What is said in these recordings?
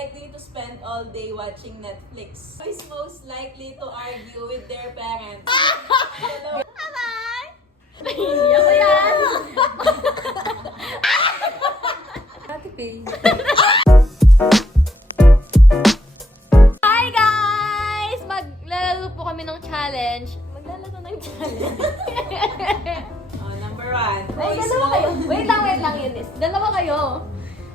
likely to spend all day watching Netflix? Who is most likely to argue with their parents? Dalawa. Hindi ako yan! Ate Pay. Hi guys! Maglalaro po kami ng challenge. Maglalaro ng challenge. Oh, number 1. Ay, dalawa kayo. Wait lang, Eunice. Dalawa kayo.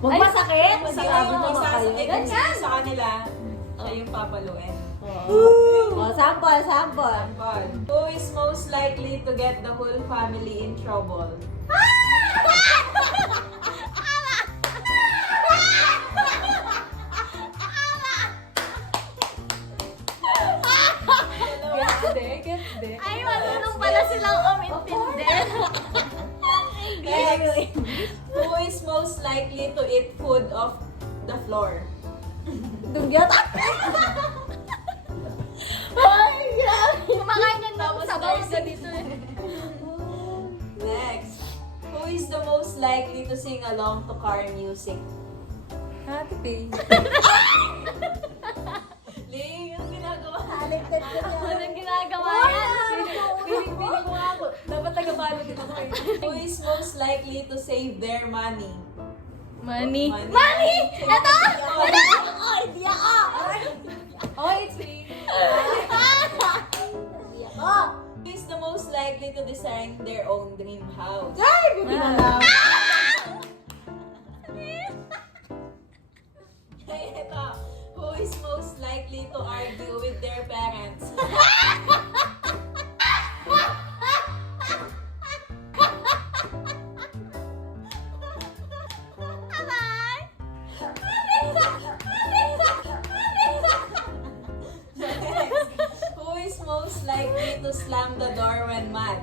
Huwag Ay, masakit. Sino Masakit yung naman kayo. isasakit Ganyan. sa kanila? Siya yung papaluin. Oh, sample. Example. Who is most likely to get the whole family in trouble? Ganda. Ay, marunong pala silang umintindi. Next. Who is most likely to eat food off the floor? Dugyot. Ay, kumakain yan Tapos sa sabaw nursing. na dito eh. Next. Who is the most likely to sing along to car music? Ate Pay. Ling, yung ginagawa. Aligtad ko na. Anong ginagawa yan? Feeling ko nga ako. Dapat taga-balo din ako eh. Who is most likely to save their money? Money. Money. Money! Ito! Oh, hindi ako. Oh, it's me. Hindi ako. Who is the most likely to design their own dream house? Ay, buti na lang. Ay, ito. Who is most likely to argue with their parents? Who is most likely to slam the door when mad?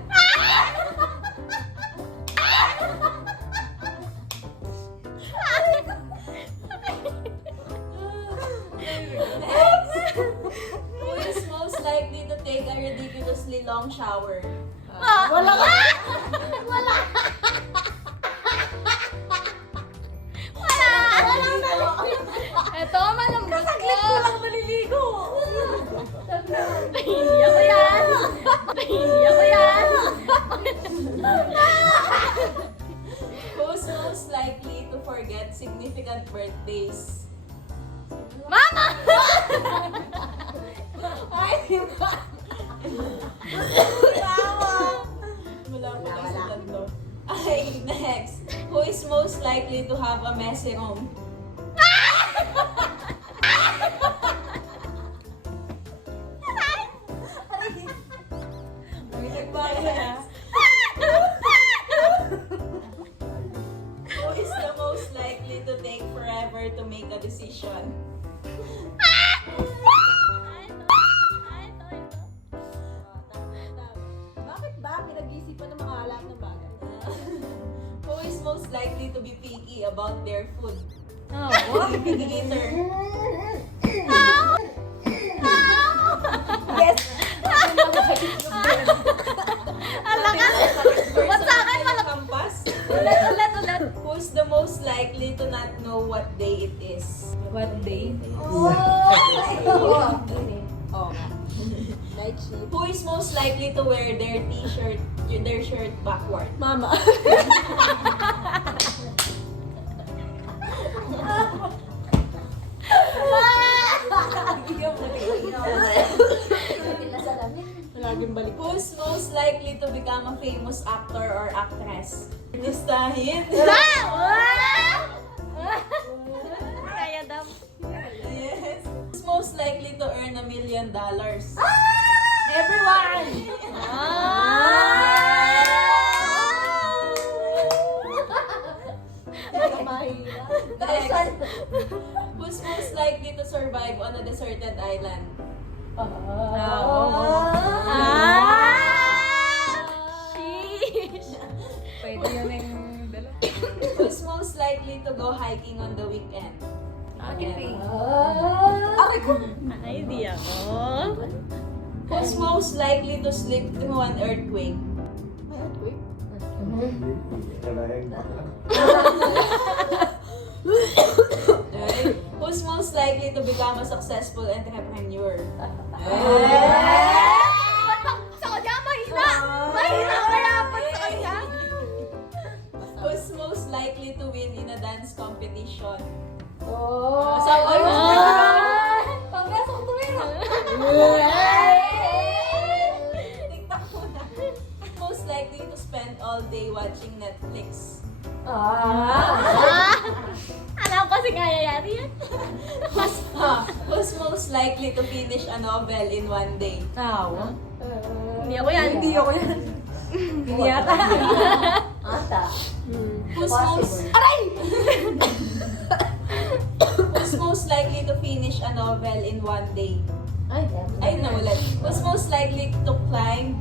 Next. Who is most likely to take a ridiculously long shower? Wala ka. Ito, malambot Saglit ko ko. lang maliligo. Hindi ako yan. Hindi ako yan. Who's most likely to forget significant birthdays? Mama! Ay, di ba? Wala po kasi tatlo. Okay, next. Who is most likely to have a messy room? May nagbago na. Who is the most likely to take forever to make a decision? Bakit ba? Pinag-iisipan ng mga lahat ng bagay. Who is most likely to be picky about their food? Oh, Picky eater. Yes! alakas! Ba't sa akin malak... Kampas? Ulit. Who's the most likely to not know what day it is? What day? Oh. Oh. Night shift. Who is most likely to wear their t-shirt, their shirt backward? Mama. Laging balik. Who's most likely to become a famous actor or actress? Listahin. Kaya daw. Yes. Who's most likely to earn $1 million? Everyone! Mahirap. Next. Who's most likely to survive on a deserted island? Sheesh! Pwede yun yung dalawa. Who's most likely to go hiking on the weekend? Again. Aray ko! Ay, di ako. Who's most likely to sleep through an earthquake? Okay. Who Who's most likely to become a successful entrepreneur? Ba't ba sa kanya? Mahina! Mahina kaya pa sa kanya? Who's most likely to win in a dance competition? Oh! Sa Panggasok to rin! TikTok muna. Most likely to spend all day watching Netflix. Alam ko si Kaya Yari yan. Who's most likely to finish a novel in one day? Hindi ako yan. Hindi ako yan. Hindi yata. Ata. Who's most Aray! Who's most likely to finish a novel in one day? Ay, Ay, naulit. Who's most likely to climb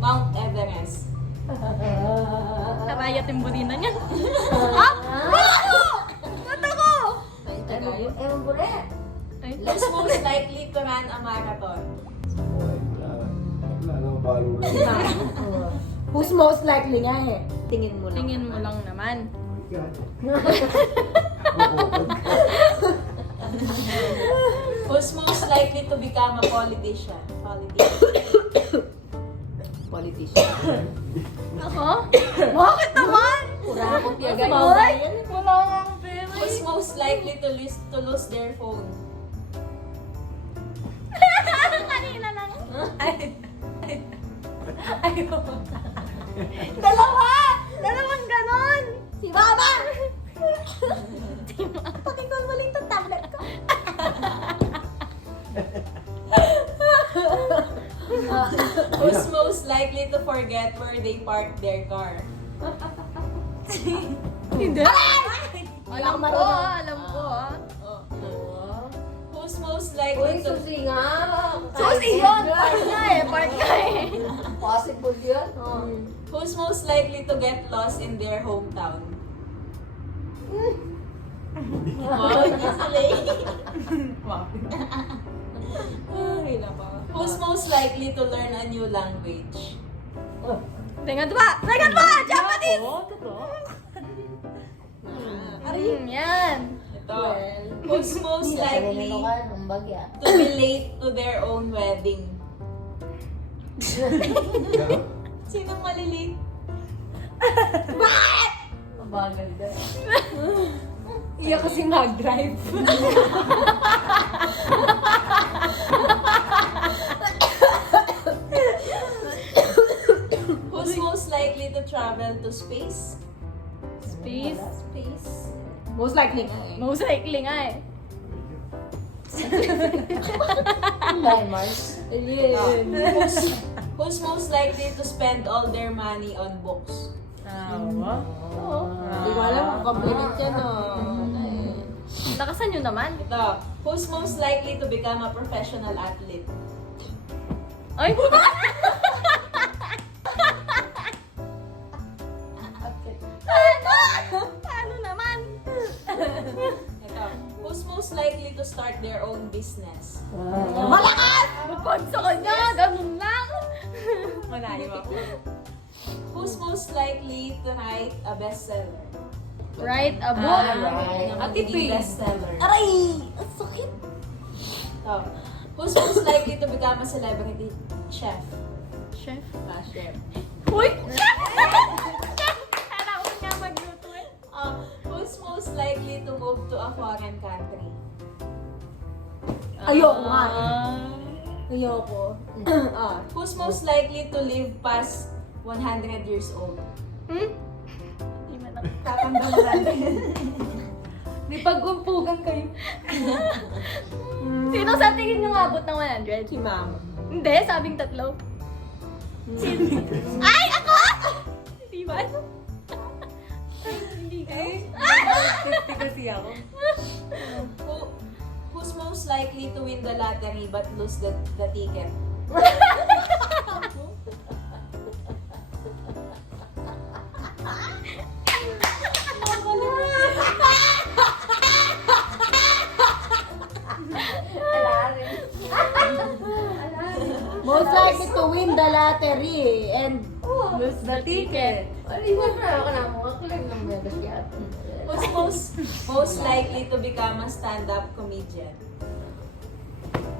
Mount Everest? Karaya timbulina niya. Ah! Mata ko! Mata ko! Ewan ko rin. Who's most likely to run a marathon? Wala na mabalo rin. Who's most likely nga eh? Tingin mo lang. Tingin mo lang naman. Who's most likely to become a politician? Politician. Ako? Bakit naman? Kurakot niya Ay! ganyan. Wala kang pera. Who's most likely to lose their phone? Kanina lang. Dalawa! Dalawang ganon. Si Mama! Pati ko maling itong tablet ko. Who's most likely to forget where they parked their car? Hindi. Alam Alam ko, alam ko. Who's most likely to nga. Susi yun! Park ka eh, park ka eh. Possible yun. Who's most likely to get lost in their hometown? Wow, easily. Ay, nako. Who's most likely to learn a new language? Tingnan ba? Tingnan ba? Japanese! Yan. Ito. Who's most likely to be late to their own wedding? Sinong malilate? Mabagal din. Iya kasi mag-drive. Who's most likely to travel to space? Space? Space. Most likely nga eh. Most likely nga eh. Mars. Who's most likely to spend all their money on books? Hindi ko alam kung compliment yan Lakasan nyo naman. Ito. Who's most likely to become a professional athlete? Ay! Paano naman? Ito. Who's most likely to start their own business? Malakas! Mapag sa kanya, ganun lang. Malayo ako. Who's most likely to write a bestseller? Write a book. Magiging bestseller. Aray! Ang sakit! Ito. Who's most likely to become a celebrity chef? Chef. Chef. Uy! Chef! Chef! Kailangan ko nga magluto eh. Who's most likely to move to a foreign country? Ayoko nga eh. Ayoko. Who's most likely to live past 100 years old? Hindi man lang. Tatanda mo natin. Di pagkumpugan kayo. Sino sa tingin nyo abot ng 100? Si Mama. Hindi, sabing tatlo. Sino? Ay, ako! Hindi ba? Hindi ka. 50 kasi ako. Who's most likely to win the lottery but lose the ticket? Most likely to win the lottery and lose the ticket. Aliwan na ako na mo. Kilig lang ba siya? Who's most likely to become a stand-up comedian?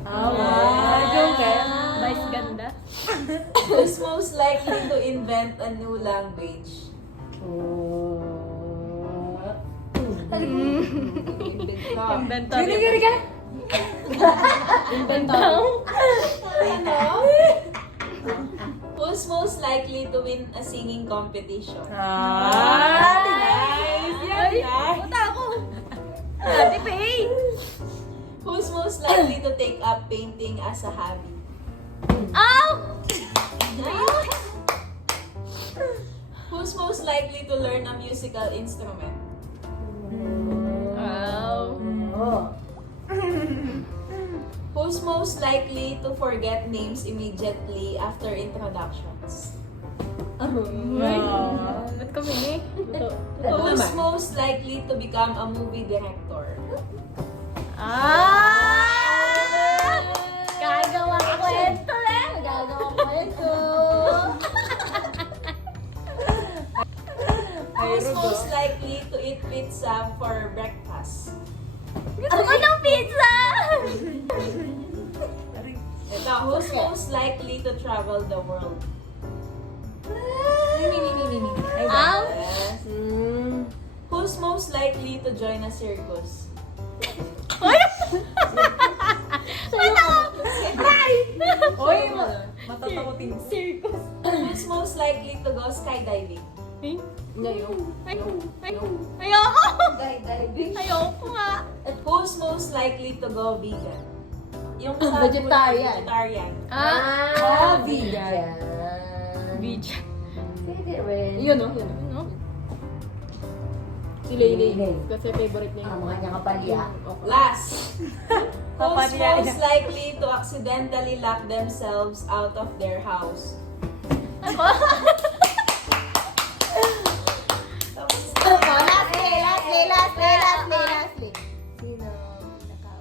Joker. Vice ganda. Who's most likely to invent a new language? Inventor. Gini ka? Inventor. Ano? Who's most likely to win a singing competition? Nice! Yan, Puta ako! Ate Pay! Who's most likely to take up painting as a hobby? Ow! Who's most likely to learn a musical instrument? Ow! Who's most likely to forget names immediately after introductions? Ba't kami? Who's most likely to become a movie director? Gagawa ko kwento lang! Gagawa ko ito. Who's most likely to eat pizza for breakfast? Gusto ko ng pizza! Ito, who's most likely to travel the world? Ow! Yes. Who's most likely to join a circus? Oy, matatakotin. Circus! Who's most likely to go skydiving? Ayoko! Skydiving. Ayoko nga! Who's most likely to go vegan? Yung sa Vegetarian. vegetarian. Vegan. Beach. Pwede rin. Yun o, yun. Ano? Si Laylay. Laylay. Kasi favorite niya Ang yung mga niya kapalya. Last. Who's Papalya. most likely to accidentally lock themselves out of their house? Ako? Lastly. Sino?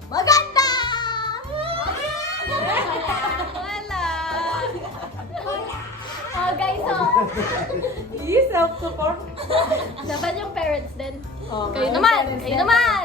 Maganda! Wala! Oh guys, so Self-support. dapat yung parents din. Oh, Kayo naman! Kayo naman!